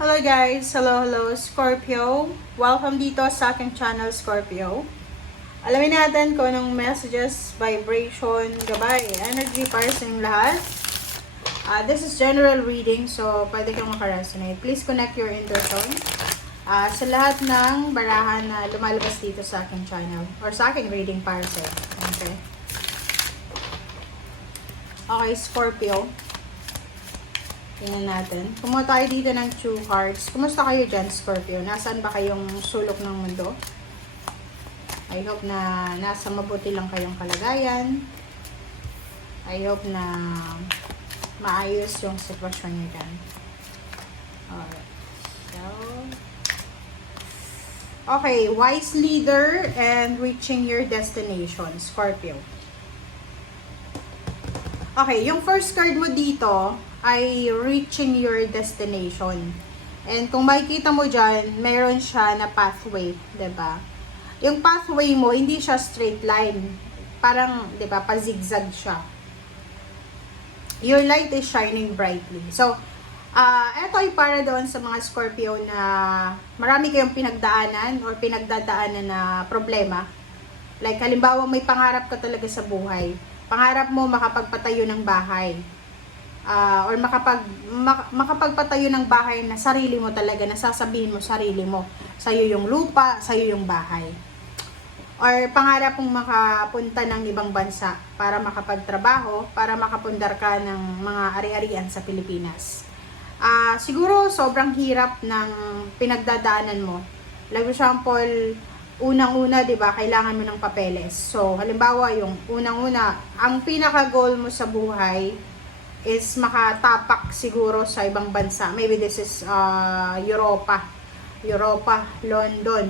Hello guys! Hello Scorpio! Welcome dito sa aking channel Scorpio. Alamin natin kung anong messages, vibration, gabay, energy para sa inyong lahat. This is general reading, so pwede kang makaresonate. Please connect your intuition sa lahat ng barahan na lumalabas dito sa aking channel or sa aking reading para sa iyo. Okay, Scorpio. Tingnan natin. Kumuha tayo dito ng 2 cards. Kumusta kayo dyan, Scorpio? Nasaan ba kayong sulok ng mundo? I hope na nasa mabuti lang kayong kalagayan. I hope na maayos yung sitwasyon nyo dyan. Alright. So, okay. Wise leader and reaching your destination, Scorpio. Okay. Yung first card mo dito ay reaching your destination. And kung makikita mo dyan, meron siya na pathway, 'di ba? Yung pathway mo, hindi siya straight line. Parang, 'di ba, pa-zigzag siya. Your light is shining brightly. So, eto ay para doon sa mga Scorpio na marami kayong pinagdaanan or pinagdadaanan na problema. Like, halimbawa, may pangarap ka talaga sa buhay. Pangarap mo makapagpatayo ng bahay. Or makapagpatayo ng bahay na sarili mo talaga, nasasabihin mo sarili mo. Sa'yo yung lupa, sa'yo yung bahay. Or pangarap mong makapunta ng ibang bansa para makapagtrabaho, para makapundar ka ng mga ari-arian sa Pilipinas. Siguro sobrang hirap ng pinagdadaanan mo. Like example, unang-una, 'di ba, kailangan mo ng papeles. So, halimbawa, yung unang-una, ang pinaka-goal mo sa buhay is makatapak siguro sa ibang bansa. Maybe this is Europa, London,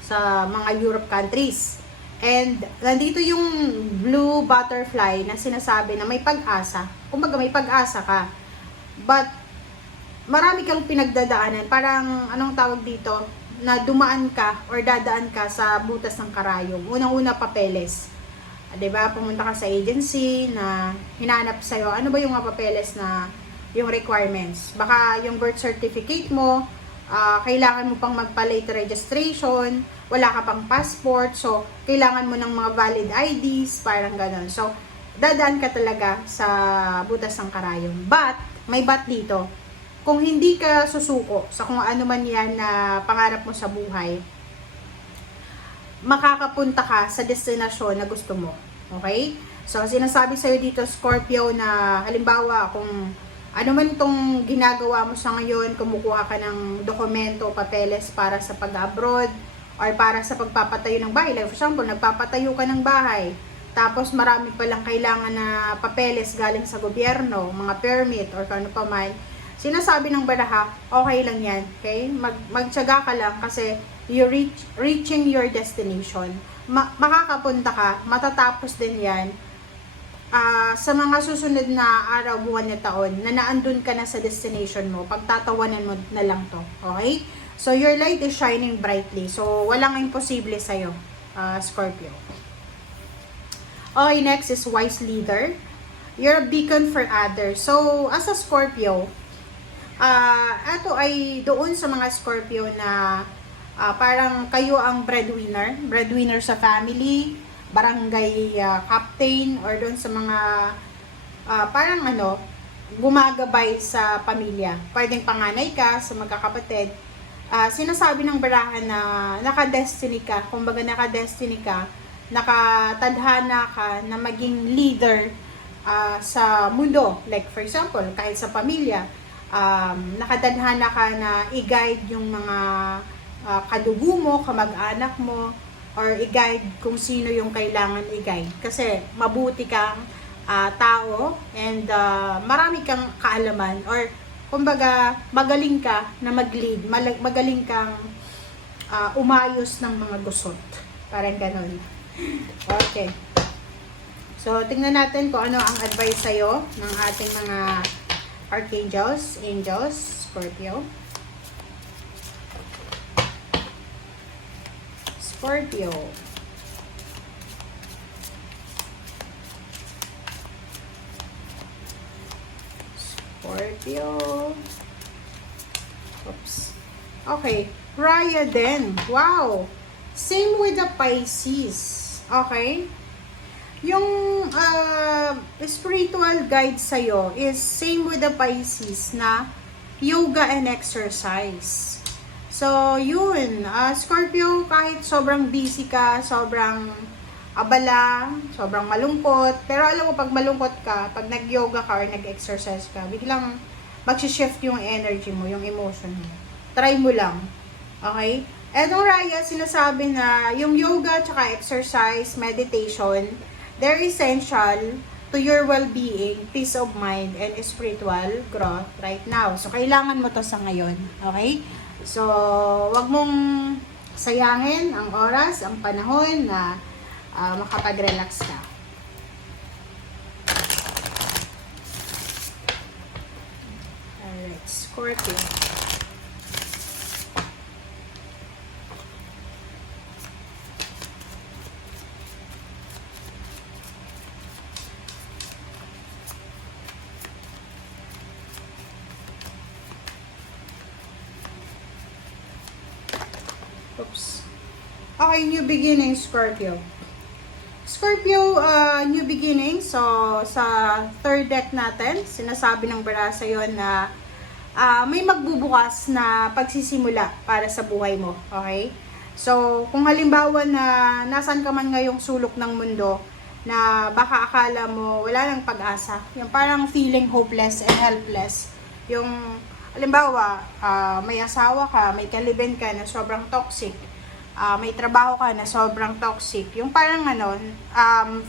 sa mga Europe countries. And nandito yung blue butterfly na sinasabi na may pag-asa. Kumbaga may pag-asa ka. But marami kang pinagdadaanan. Parang anong tawag dito? Na dumaan ka or dadaan ka sa butas ng karayom. Unang-una, papeles. 'Di ba? Pumunta ka sa agency na hinanap sa'yo, ano ba yung mga papeles na yung requirements. Baka yung birth certificate mo, kailangan mo pang magpa-late registration, wala ka pang passport, so kailangan mo ng mga valid IDs, parang ganon. So, dadaan ka talaga sa butas ng karayom. But, may but dito. Kung hindi ka susuko sa kung ano man yan na pangarap mo sa buhay, makakapunta ka sa destinasyon na gusto mo. Okay? So, sinasabi sa'yo dito, Scorpio, na halimbawa, kung ano man itong ginagawa mo sa ngayon, kumukuha ka ng dokumento, papeles para sa pag-abroad, or para sa pagpapatayo ng bahay. Like, for example, nagpapatayo ka ng bahay, tapos marami palang kailangan na papeles galing sa gobyerno, mga permit, or ano pa man, sinasabi ng baraha, okay lang yan. Okay? Magtyaga ka lang kasi you're reaching your destination. Makakapunta ka, matatapos din yan sa mga susunod na araw, buwan na taon, na naandun ka na sa destination mo, pagtatawanan mo na lang to. Okay? So, your light is shining brightly. So, walang imposible sa'yo, Scorpio. Okay, next is wise leader. You're a beacon for others. So, as a Scorpio, ito ay doon sa mga Scorpio na parang kayo ang breadwinner sa family, barangay captain, or doon sa mga parang gumagabay sa pamilya. Pwedeng panganay ka sa magkakapatid. Sinasabi ng barahan na naka-destiny ka, kumbaga naka-destiny ka, nakatadhana ka na maging leader sa mundo. Like for example, kahit sa pamilya, nakadadhana ka na i-guide yung mga kadugo mo, kamag-anak mo, or i-guide kung sino yung kailangan i-guide. Kasi mabuti kang tao and marami kang kaalaman, or kumbaga magaling ka na mag-lead, magaling kang umayos ng mga gusot. Parang ganun. Okay. So, tingnan natin kung ano ang advice sa'yo ng ating mga archangels, angels, Scorpio. Scorpio. Scorpio. Oops. Okay. Raya din. Wow. Same with the Pisces. Okay? Yung spiritual guide sa'yo is same with the Pisces na yoga and exercise. So, yun. Scorpio, kahit sobrang busy ka, sobrang abala, sobrang malungkot. Pero alam mo, pag malungkot ka, pag nag-yoga ka or nag-exercise ka, biglang mag-shift yung energy mo, yung emotion mo. Try mo lang. Okay? Etong Raya, sinasabi na yung yoga, tsaka exercise, meditation, they're essential to your well-being, peace of mind, and spiritual growth right now. So, kailangan mo to sa ngayon. Okay? So, wag mong sayangin ang oras, ang panahon na makapag-relax ka. Alright, Scorpio. Oops. Okay, new beginning, Scorpio. Scorpio, new beginning. So, sa third deck natin, sinasabi ng barasa yon na may magbubukas na pagsisimula para sa buhay mo. Okay? So, kung halimbawa na nasan ka man ngayong sulok ng mundo, na baka akala mo wala nang pag-asa, yung parang feeling hopeless and helpless, yung halimbawa, may asawa ka, may kalibin ka na sobrang toxic, may trabaho ka na sobrang toxic, yung parang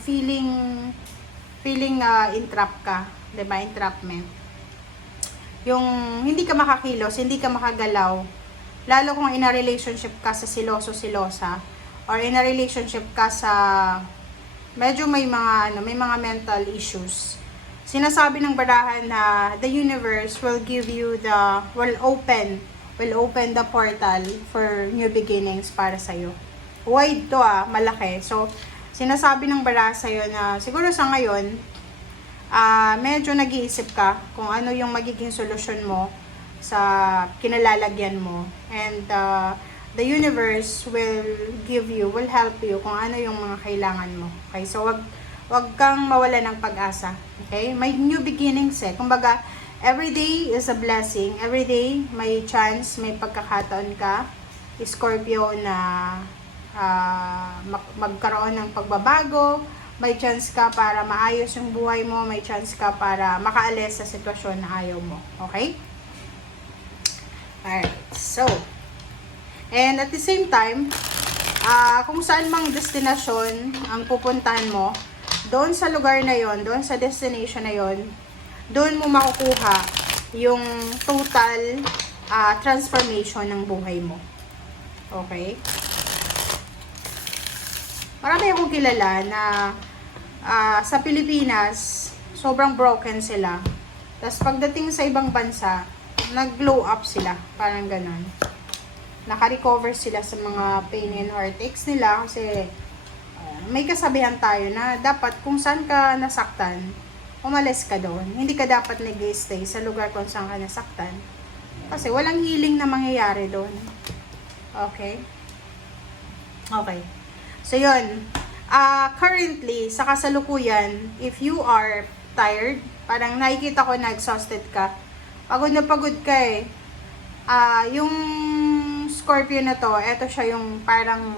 feeling entrap ka, 'di ba? Entrapment. Yung hindi ka makakilos, hindi ka makagalaw, lalo kung in a relationship ka sa silosa, or in a relationship ka sa medyo may mga mental issues. Sinasabi ng barahan na the universe will open the portal for new beginnings para sa'yo. Wide to malaki. So, sinasabi ng baraha sa'yo na siguro sa ngayon, medyo nag-iisip ka kung ano yung magiging solusyon mo sa kinalalagyan mo. And the universe will help you kung ano yung mga kailangan mo. Okay? So, wag kang mawala ng pag-asa. Okay? May new beginnings Kumbaga, every day is a blessing. Every day, may chance, may pagkakataon ka, Scorpio, na magkaroon ng pagbabago. May chance ka para maayos yung buhay mo. May chance ka para makaalis sa sitwasyon na ayaw mo. Okay? Alright. So, and at the same time, kung saan mang destinasyon ang pupuntahan mo, doon sa lugar na yon, doon sa destination na yon, doon mo makukuha yung total transformation ng buhay mo. Okay? Marami akong kilala na sa Pilipinas, sobrang broken sila. Tapos pagdating sa ibang bansa, nag-glow up sila. Parang ganon. Naka-recover sila sa mga pain and heartaches nila kasi may kasabihan tayo na dapat kung saan ka nasaktan, umalis ka doon. Hindi ka dapat nag-stay sa lugar kung saan ka nasaktan. Kasi walang healing na mangyayari doon. Okay? Okay. So, yun. Currently, sa kasalukuyan, if you are tired, parang nakikita ko na exhausted ka, pagod na pagod ka yung Scorpio na to, eto siya yung parang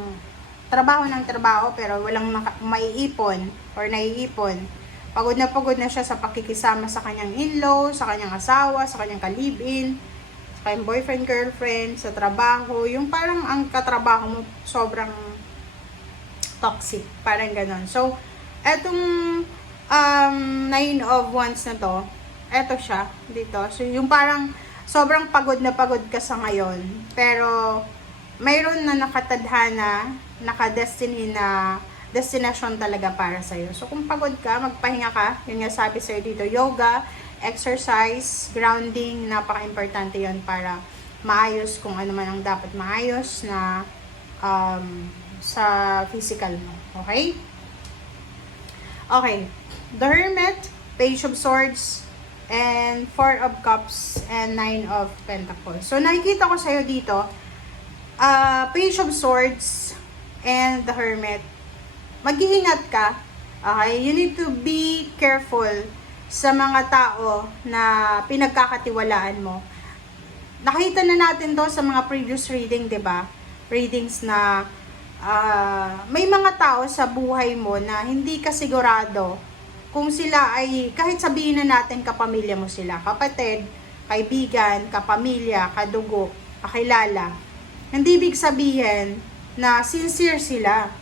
trabaho ng trabaho pero walang maiipon or naiipon. Pagod na siya sa pakikisama sa kanyang in-law, sa kanyang asawa, sa kanyang ka-live-in, sa kanyang boyfriend, girlfriend, sa trabaho. Yung parang ang katrabaho mo sobrang toxic. Parang ganon. So, etong Nine of Wands na to, eto siya dito. So, yung parang sobrang pagod na pagod ka sa ngayon. Pero, mayroon na nakatadhana, naka-destiny na destination talaga para sa'yo. So, kung pagod ka, magpahinga ka. Yun nga sabi sa'yo dito, yoga, exercise, grounding, napaka-importante yon para maayos kung ano man ang dapat maayos na sa physical mo. Okay? Okay. The Hermit, Page of Swords, and 4 of Cups, and 9 of Pentacles. So, nakikita ko sa'yo dito, Page of Swords, and the Hermit. Mag-iingat ka. Okay? You need to be careful sa mga tao na pinagkakatiwalaan mo. Nakita na natin to sa mga previous reading, 'di ba? Readings na may mga tao sa buhay mo na hindi ka sigurado kung sila ay, kahit sabihin na natin kapamilya mo sila, kapatid, kaibigan, kapamilya, kadugo, kakilala, hindi ibig sabihin na sincere sila.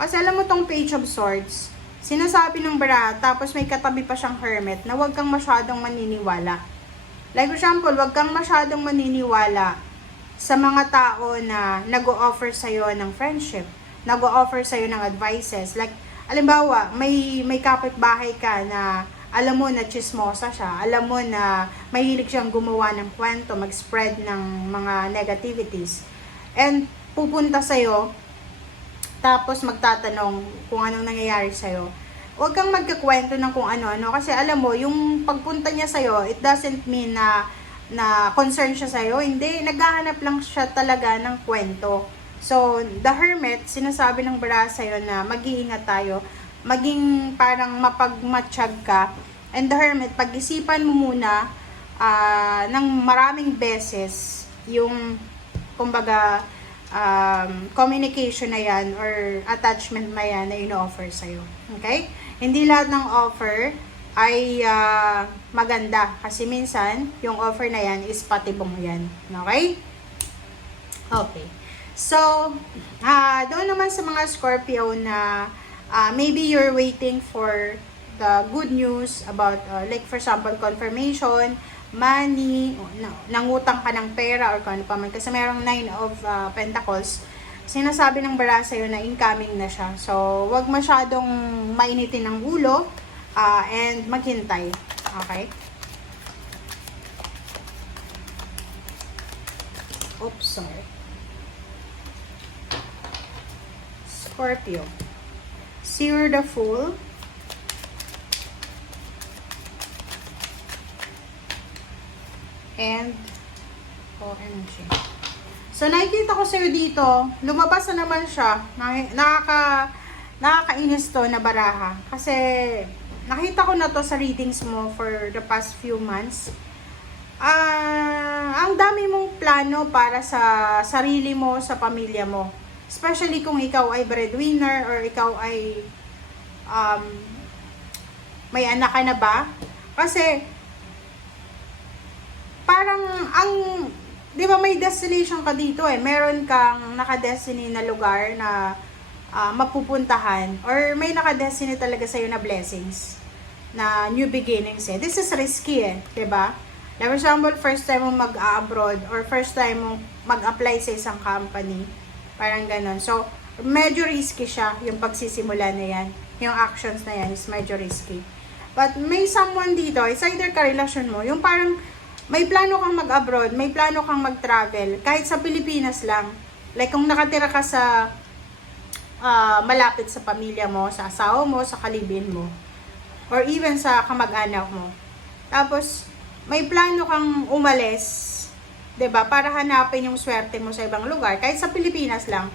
Kasi alam mo tong Page of Swords, sinasabi ng baraha, tapos may katabi pa siyang Hermit na huwag kang masyadong maniniwala. Like for example, huwag kang masyadong maniniwala sa mga tao na nag-o-offer sa'yo ng friendship, nag-o-offer sa'yo ng advices. Like, alimbawa, may kapitbahay ka na alam mo na chismosa siya, alam mo na mahilig siyang gumawa ng kwento, mag-spread ng mga negativities. And pupunta sa'yo, tapos magtatanong kung anong nangyayari sa'yo. Huwag kang magkakwento ng kung ano-ano, kasi alam mo, yung pagpunta niya sa'yo, it doesn't mean na concern siya sa'yo. Hindi, naghahanap lang siya talaga ng kwento. So, the Hermit, sinasabi ng baraha sa'yo na mag-iingat tayo, maging parang mapagmatsyag ka. And the Hermit, pag-isipan mo muna ng maraming beses yung, kumbaga, communication na yan or attachment na yan na ino-offer sa'yo. Okay? Hindi lahat ng offer ay maganda. Kasi minsan, yung offer na yan is patibong yan. Okay? Okay. So, doon naman sa mga Scorpio na maybe you're waiting for the good news about, like for example, confirmation, money, nangutang ka ng pera or kung ano pa man. Kasi merong 9 of Pentacles, sinasabi ng baraha sa'yo na incoming na siya. So, wag masyadong mainitin ng ulo and maghintay. Okay? Oops, sorry. Scorpio. Seer the Fool. And energy. So, nakikita ko sa'yo dito, lumabas na naman siya. Nakakainis to na baraha. Kasi, nakita ko na to sa readings mo for the past few months. Ang dami mong plano para sa sarili mo, sa pamilya mo. Especially kung ikaw ay breadwinner or ikaw ay may anak ka na ba? Kasi, parang di ba may destination ka dito eh. Meron kang nakadestiny na lugar na mapupuntahan or may nakadestiny talaga sa'yo na blessings na new beginnings eh. This is risky eh, di ba? Like for example, first time mo mag-abroad or first time mo mag-apply sa isang company. Parang ganon. So, medyo risky siya yung pagsisimula na yan. Yung actions na yan is medyo risky. But may someone dito, it's either karelasyon mo, yung parang may plano kang mag-abroad, may plano kang mag-travel, kahit sa Pilipinas lang. Like kung nakatira ka sa malapit sa pamilya mo, sa asawa mo, sa kalibin mo, or even sa kamag-anak mo. Tapos, may plano kang umalis, 'di ba, para hanapin yung swerte mo sa ibang lugar, kahit sa Pilipinas lang.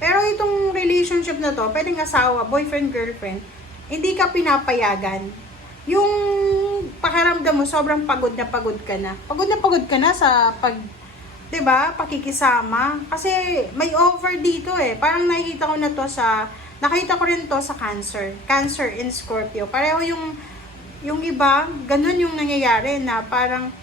Pero itong relationship na to, pwedeng asawa, boyfriend, girlfriend, hindi ka pinapayagan. Yung pakiramdam mo, sobrang pagod na pagod ka na. Pagod na pagod ka na sa 'di ba, pakikisama. Kasi may offer dito eh. Parang nakita ko rin to sa Cancer. Cancer in Scorpio. Pareho yung iba, ganun yung nangyayari na parang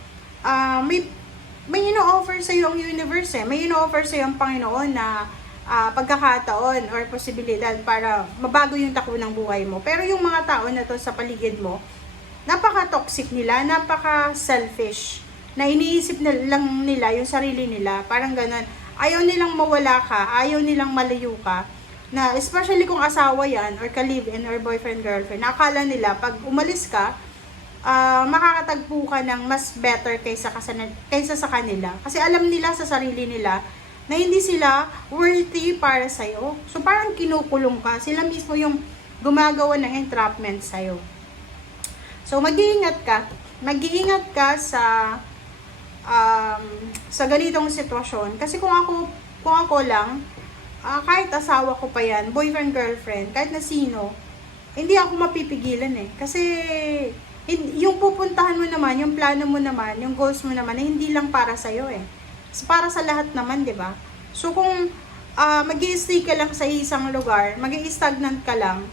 may ino-offer sa iyo ang universe eh. May ino-offer sa iyo ang Panginoon na pagkakataon or posibilidad para mabago yung takbo ng buhay mo. Pero yung mga tao na to sa paligid mo, napaka-toxic nila, napaka-selfish, na iniisip lang nila yung sarili nila. Parang ganun. Ayaw nilang mawala ka, ayaw nilang malayo ka. Na especially kung asawa yan, or ka-live-in, or boyfriend, girlfriend, nakakala nila pag umalis ka, makakatagpo ka ng mas better kaysa sa kanila. Kasi alam nila sa sarili nila na hindi sila worthy para sa'yo. So parang kinukulong ka. Sila mismo yung gumagawa ng entrapment sa'yo. So mag-iingat ka. mag-iingat ka sa ganitong sitwasyon. Kasi kung ako lang, kahit asawa ko pa yan, boyfriend, girlfriend, kahit na sino, hindi ako mapipigilan eh. Kasi yung pupuntahan mo naman, yung plano mo naman, yung goals mo naman, hindi lang para sa'yo eh. Para sa lahat naman, di ba? So kung mag-i-stay ka lang sa isang lugar, mag-i-stagnant ka lang,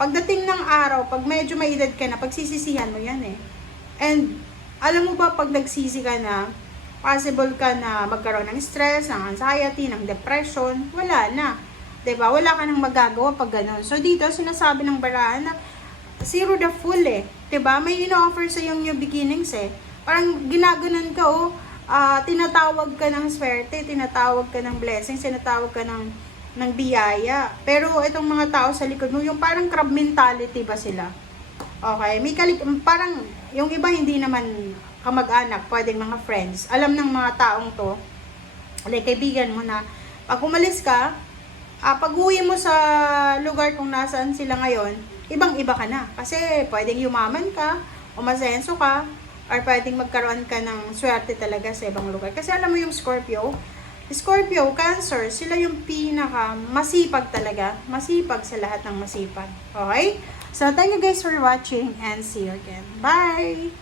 pagdating ng araw, pag medyo may edad ka na, pagsisisihan mo yan eh. And alam mo ba, pag nagsisi ka na, possible ka na magkaroon ng stress, ng anxiety, ng depression, wala na. 'Di ba? Wala ka nang magagawa pag gano'n. So dito, sinasabi ng barahan na zero the full eh. 'Di ba? May ino-offer sa yung new beginnings eh. Parang ginaganon ka tinatawag ka ng swerte, tinatawag ka ng blessings, tinatawag ka ng biyaya. Pero itong mga tao sa likod mo, yung parang crab mentality ba sila? Okay, parang yung iba hindi naman kamag-anak, pwedeng mga friends. Alam ng mga taong to, like kaibigan mo na, pag umalis ka, pag uwi mo sa lugar kung nasaan sila ngayon, ibang-iba ka na. Kasi pwedeng yumaman ka, umasenso ka, or pwedeng magkaroon ka ng swerte talaga sa ibang lugar. Kasi alam mo yung Scorpio, Cancer, sila yung pinaka masipag talaga. Masipag sa lahat ng masipag. Okay? So, thank you guys for watching and see you again. Bye!